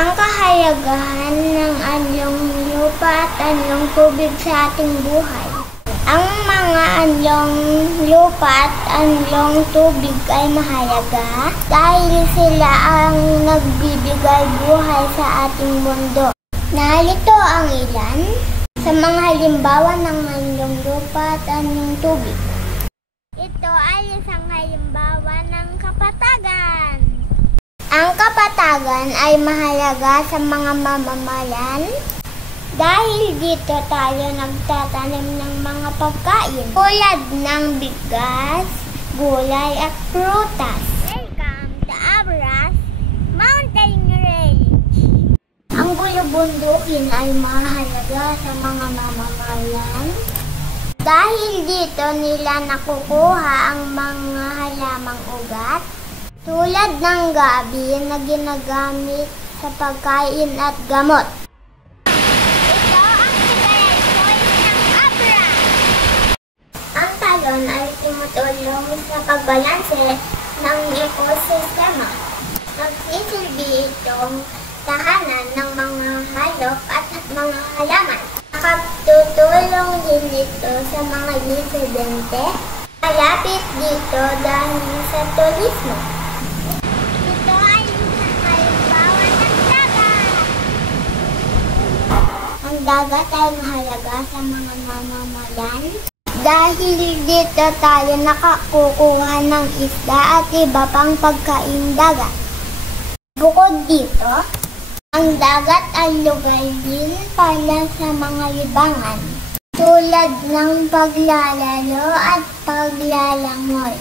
Ang kahalagahan ng anyong lupa at anyong tubig sa ating buhay. Ang mga anyong lupa at anyong tubig ay mahalaga dahil sila ang nagbibigay buhay sa ating mundo. Narito ang ilan sa mga halimbawa ng anyong lupa at anyong tubig. Ito ay isang halimbawa ng kapatagan. Ang kapatagan ay mahalaga sa mga mamamayan dahil dito tayo nagtatanim ng mga pagkain tulad ng bigas, gulay at prutas. Welcome to Abras Mountain Range. Ang bulubundukin ay mahalaga sa mga mamamayan dahil dito nila nakukuha ang mga halamang ugat tulad ng gabi na ginagamit sa pagkain at gamot. Ito ang sigayaysoy ng Abra. Ang talon ay tumutulong sa pagbalanse ng ekosistema. Nagsisilbi itong tahanan ng mga hayop at mga halaman. Nakatutulong din ito sa mga residente malapit dito dahil sa turismo. Ito ay isang halimbawa ng dagat. Ang dagat ay mahalaga sa mga mamamayan dahil dito tayo nakakukuha ng isda at iba pang pagkain dagat. Bukod dito, ang dagat ay lugar din para sa mga libangan tulad ng paglalaro at paglalangoy.